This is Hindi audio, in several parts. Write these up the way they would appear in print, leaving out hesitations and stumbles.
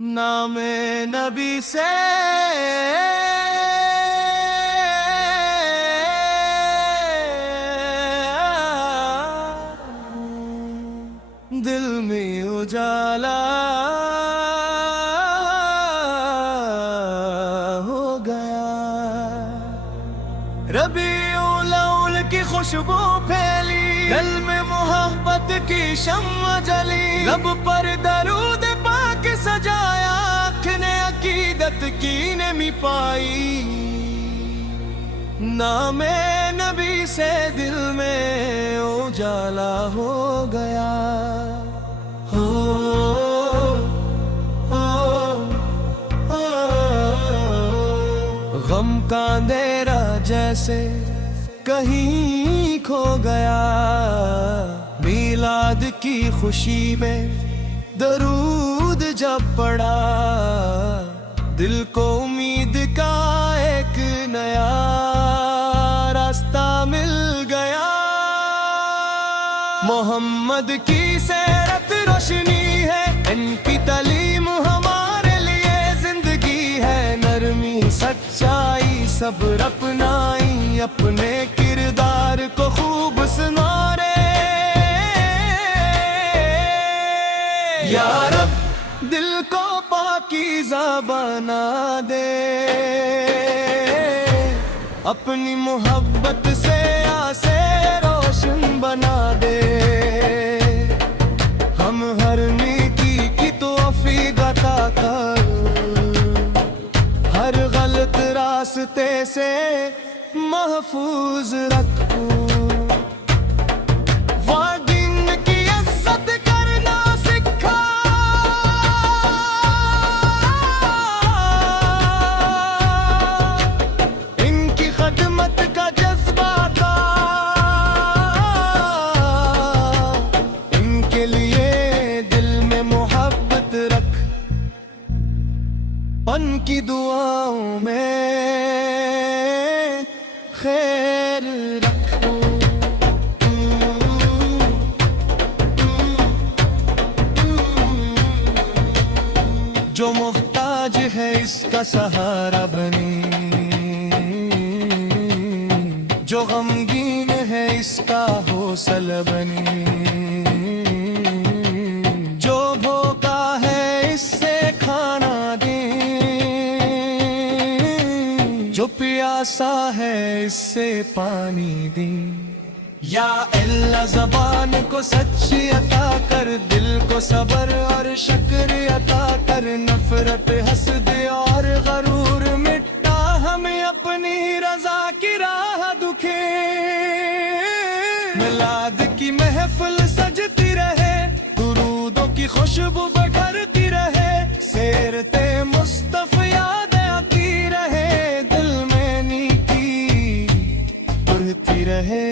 नामे नबी से दिल में उजाला हो गया। रबीउल अव्वल की खुशबू फैली, दिल में मोहब्बत की शम्मा जली, लब पर दरूद पाक सजाया, आँख ने अकीदत की नमी पाई। नामे नबी से दिल में उजाला हो गया। हो गम का अंधेरा जैसे कहीं खो गया, मीलाद की खुशी में दरूद जब पड़ा, दिल को उम्मीद का एक नया रास्ता मिल गया। मोहम्मद की सीरत रोशनी है, इनकी तालीम हमारे लिए जिंदगी है। नरमी सच्चाई सब्र अपनाई, अपने किरदार को खूब सुनारे। या रब दिल को पाकीज़ा बना दे, अपनी मोहब्बत से आसे रोशन बना दे। हम हर नेकी की तौफीक अता कर, हर गलत रास्ते से महफूज रखो। उनकी दुआओं में खैर रखो। जो मोहताज है इसका सहारा बने, जो गमगीन है इसका हौसला बने, जो भूखा है इससे खाना दे, जो प्यासा है इससे पानी दे। या अल्लाह ज़बान को सच्ची अता कर, दिल को सब्र और शुक्र अता कर। नफरत हसद और गरूर मिटा, हमें अपनी रजा की राह दुखे। मिलाद की महफिल सजती रहे, दुरूदों की खुशबू बढ़ती रहे, सीरते मुस्तफ़ा याद आती रहे, दिल में नीकी बढ़ती रहे।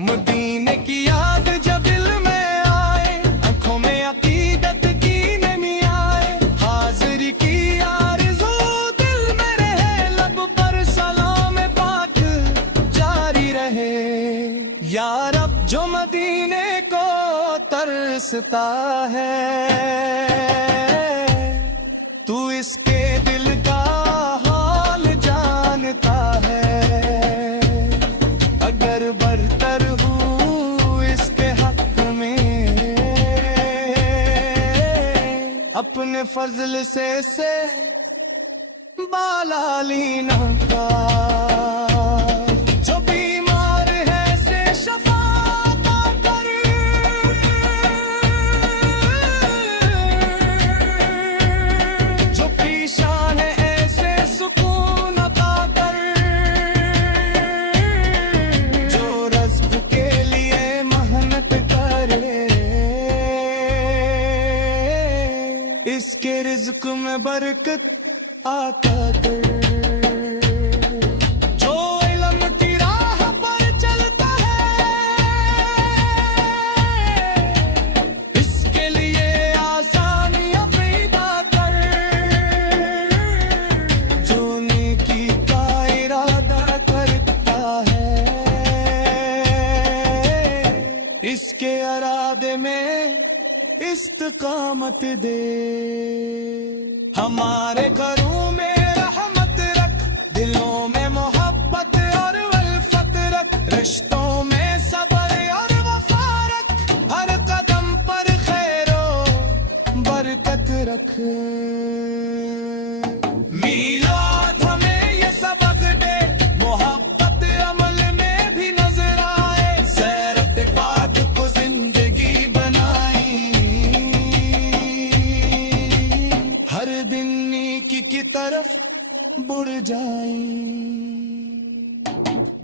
मदीने की याद जब दिल में आए, आंखों में अकीदत की नमी आए, हाजिरी की आरज़ू दिल में रहे, लब पर सलाम पाक जारी रहे। या रब जो मदीने को तरसता है, तू इसके दिल का हाल जानता है। अगर बरतर हूँ इसके हक में, अपने फजल से बाला लीना का। जो बीमार है से शफा अता कर, जो परेशान है ऐसे सुकून अता कर, जो रज़्क़ के लिए मेहनत करे, इसके रिज़्क़ में बरकत आता कर। जो इल्म की राह पर चलता है, इसके लिए आसानियां पैदा कर। जो नेकी का इरादा करता है, इसके इरादे में इस इस्तकामत दे। हमारे घरों में रहमत रख, दिलों में मोहब्बत और उल्फत रख, रिश्तों में सब्र और वफा रख, हर कदम पर खैरो बरकत रख। मीलाद हमें ये सबक दे, मोहब्बत अमल में भी नजर आए, सीरत पाक को जिंदगी बनाई, हर दिन नेकी की तरफ बुढ़ जाई।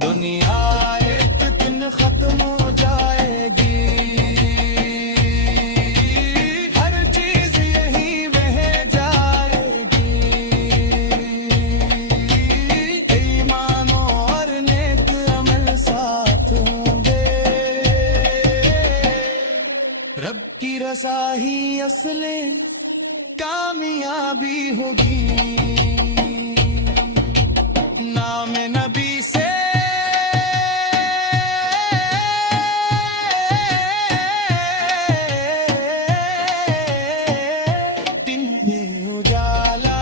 दुनिया एक दिन खत्म हो जाएगी, हर चीज यही बह जाएगी, ईमान और नेक अमल साथ होंगे, रब की रज़ा ही असले कामयाबी होगी। नाम नबी से दिन में उजाला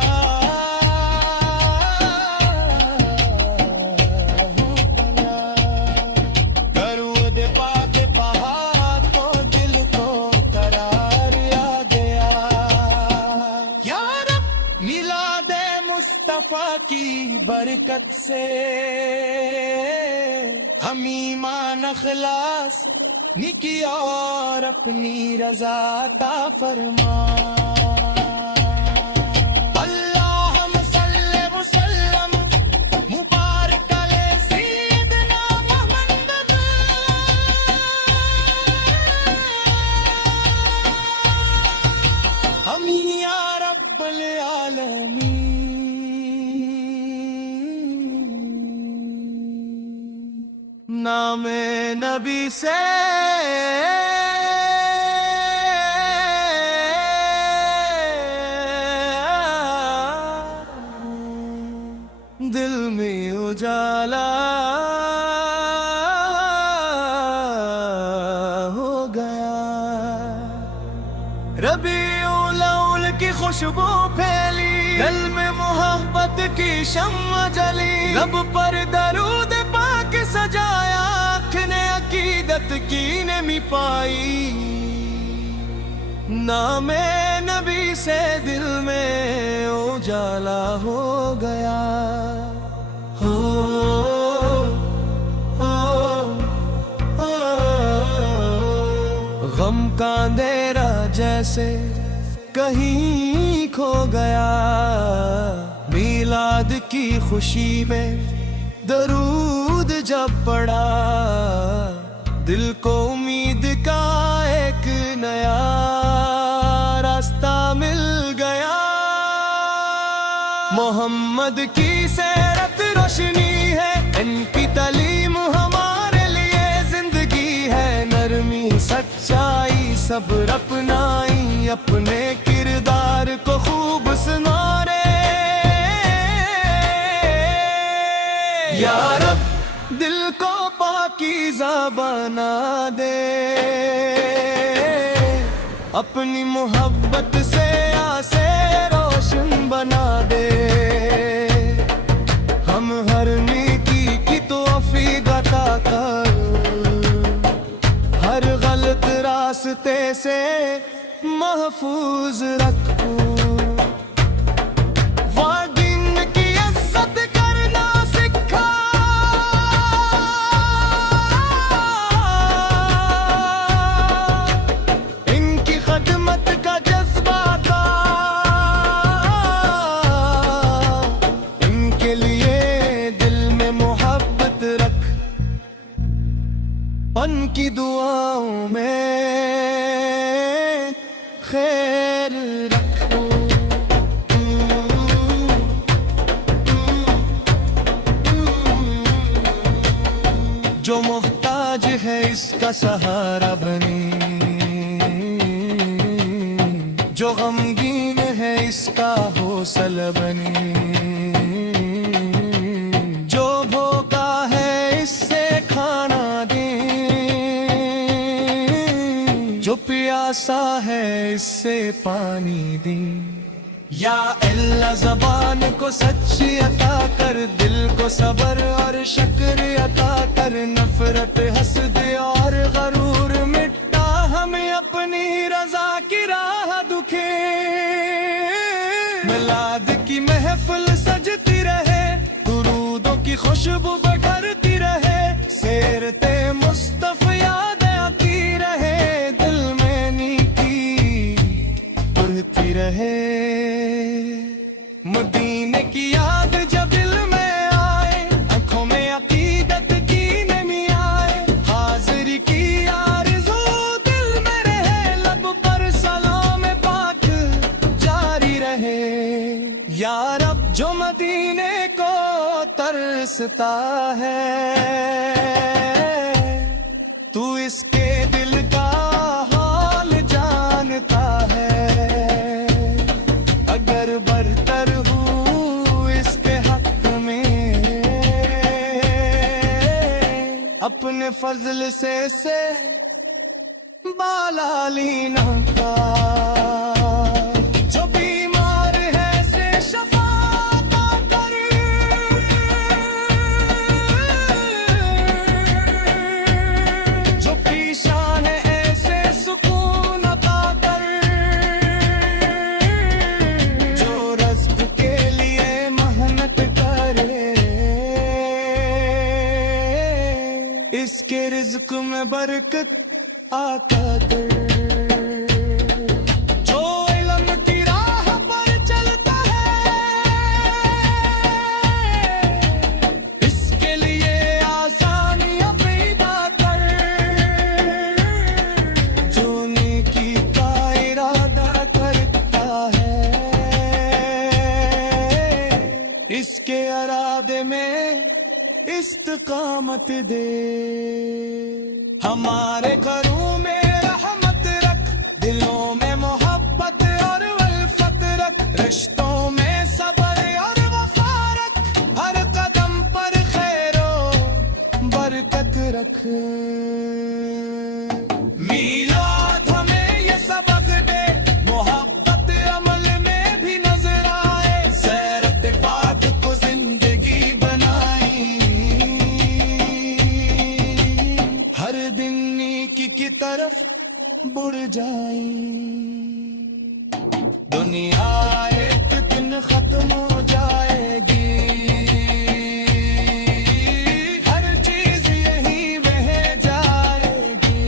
होगा, दरूद पाक पढ़ा तो दिल को करार आ गया। या रब मिलादे मुस्तफा की बरकत से हम ईमान अखलास निकी और अपनी रजा ता फरमा। अल्लाहुम सल्ले व सल्लम मुबारक अले सय्यदना मुहम्मद। आमीन या रब्बल आलमीन। नाम नबी से दिल में उजाला हो गया। रबीउल अव्वल की खुशबू फैली, दिल में मोहब्बत की शम्मा जली, लब पर दरूद पाक सजाया, आँख ने अकीदत की नमी पाई। नामे नबी से दिल में उजाला हो गया। हो गम का अंधेरा जैसे कहीं खो गया, मीलाद की खुशी में दरूद जब पड़ा, दिल को उम्मीद का एक नया रास्ता मिल गया। मोहम्मद की सीरत रोशनी है, इनकी तालीम हमारे लिए जिंदगी है, नरमी सच्चाई सब्र अपनाई, अपने किरदार को खूब सुनारे। या रब दिल को पाकीज़ा बना दे, अपनी मोहब्बत से आसे रोशन बना दे, हम हर नेकी की तौफीक अता कर, हर गलत रास्ते से महफूज रखो। वादिन की इज्जत करना सिखा, इनकी खदमत का जज्बा था, इनके लिए दिल में मोहब्बत रख, उनकी दुआओं में खैर रखो। जो मोहताज है इसका सहारा बनी, जो गमगीन है इसका हौसला बनी, जो भूखा है इससे खाना दे, जो पिया प्यासा है इससे पानी दे। या अल्लाह ज़बान को सच्ची अता कर, दिल को सब्र और शुक्र अता कर, नफरत हसद और गरूर मिटा, हमें अपनी रजा की राह दुखे। मिलाद की महफिल सजती रहे, दुरूदों की खुशबू बढ़ती रहे, सेरते मुस्तफ़ा याद आती रहे, दिल में नीकी बढ़ती रहे। मदीने की याद जब दिल में आए, आंखों में अकीदत की नमी आए, हाजिरी की आरज़ू दिल में रहे, लब पर सलाम पाक जारी रहे। या रब जो मदीने को तरसता है, तू इसके दिल का हाल जानता है। अगर बरतर हूँ इसके हक में, अपने फजल से बाला लीना का। जो बीमार है से शफा अता कर, जो परेशान है ऐसे सुकून अता कर, जो रज़्क़ के लिए मेहनत करे, इसके रिज़्क़ में बरकत आता कर। जो इल्म की राह पर चलता है, इसके लिए आसानियां पैदा कर, जो नेकी का इरादा करता है, इसके इरादे में इस्तिकामत दे। हमारे घरों में रहमत रख, दिलों में मोहब्बत और उल्फत रख, रिश्तों में सब्र और वफा रख, हर कदम पर खैरो बरकत रख। मीलाद हमें ये सबक दे, मोहब्बत अमल में भी नजर आए, सीरत पाक को जिंदगी बनाई, हर दिन नेकी की तरफ बुढ़ जाई। दुनिया एक दिन खत्म हो जाएगी, हर चीज यही बह जाएगी,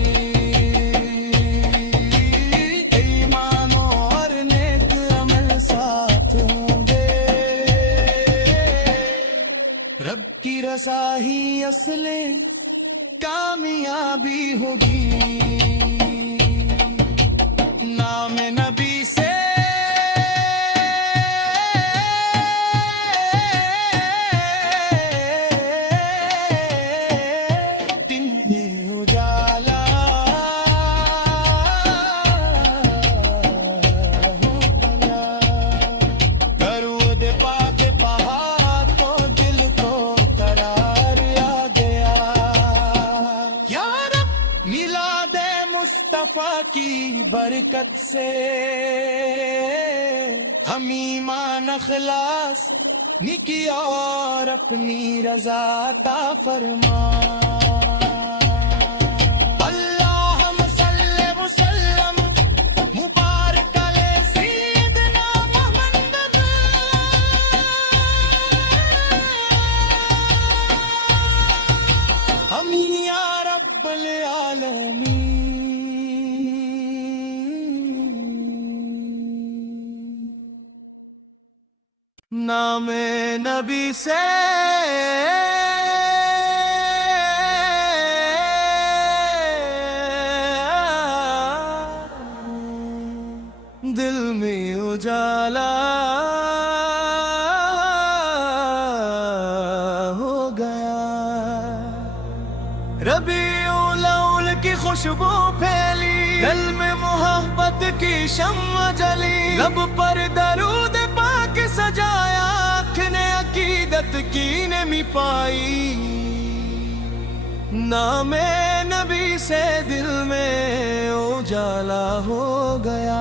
ईमान और नेक अमल साथ होंगे, रब की रज़ा ही असले कामयाबी होगी। नाम नबी से दिन में उजाला होगा, दरूद पाक पढ़ा तो दिल को करार आ गया। या रब मिलादे मुस्तफा की बरकत से हम ईमान अखलास निकी और अपनी रजा अता फरमा। अल्लाहुम्मा सल्ली व सल्लम मुबारक अले सय्यदना मुहम्मद। आमीन या रब्बल आलमीन। नामे नबी से दिल में उजाला हो गया। रबीउल अव्वल की खुशबू फैली, दिल में मोहब्बत की शम्मा जली, लब पर दरूद पाक सजाया, आँख ने अकीदत की नमी पाई। नामे नबी से दिल में उजाला हो गया।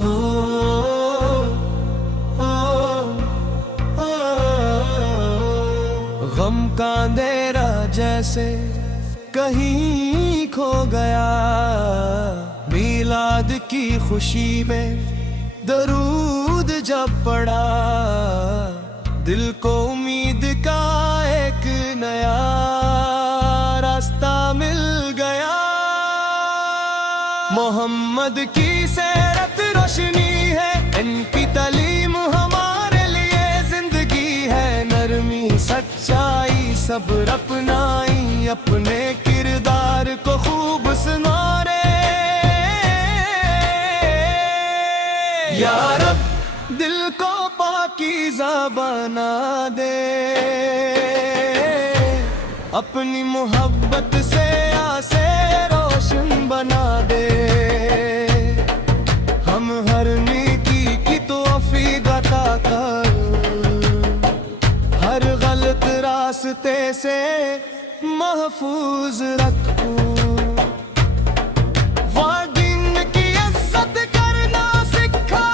हो गम का अंधेरा जैसे कहीं खो गया। मीलाद की खुशी में दरूद जब पड़ा, दिल को उम्मीद का एक नया रास्ता मिल गया। मोहम्मद की सीरत रोशनी है, इनकी तालीम हमारे लिए जिंदगी है। नरमी सच्चाई सब्र अपनाई, अपने किरदार को खूब संवारे। या रब दिल को पाकीज़ा बना दे, अपनी मोहब्बत से आसे रोशन बना दे। हम हर नेकी की तौफीक अता कर, हर गलत रास्ते से महफूज रखो। वादिन की इज्जत करना सिखा,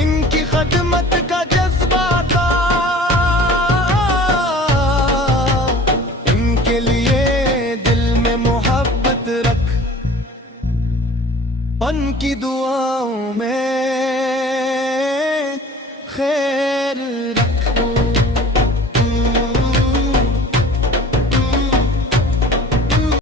इनकी खदमत का जज्बा था, इनके लिए दिल में मोहब्बत रख। उनकी दुआओं में खैर